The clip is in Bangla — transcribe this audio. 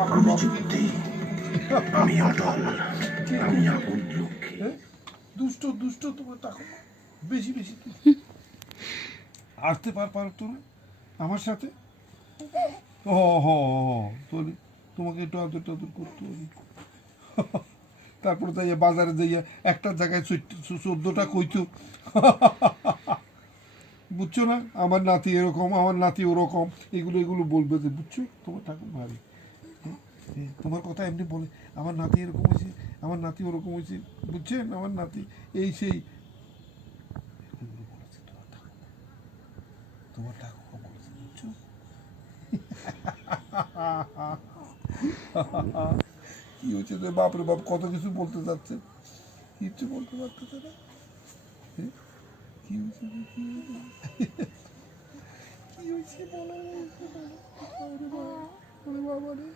আমি চুক্তি, আমি অটল, আমি আপন লক্ষ্মী। দুষ্ট দুষ্ট তোমার টাকা বেশি বেশি আসতে পারতো না আমার সাথে। ও হ তোর তোমাকে একটু আদর টাদর করতে হবে। তারপরে যাইয়া বাজারে যাইয়া একটা জায়গায় 14টা কইতো। বুঝছো না, আমার নাতি এরকম, আমার নাতি ওরকম, এগুলো এগুলো বলবে যে, বুঝছো তোমার ঠাকুর ভারী। তোমার কথা এমনি বলে, আমার নাতি এরকম হয়েছে, আমার নাতি ওরকম হয়েছে, বুঝছেন আমার নাতি এই সেই। এগুলো বলেছে তোমার ঠাকুর বলেছে, বুঝছো। কি হয়েছে যে বাপরে বাপ কত কিছু বলতে যাচ্ছে, কিচ্ছু বলতে পারতেছে না। কি হয়েছে কি হয়েছে কি হয়েছে বলো, বাবা রে।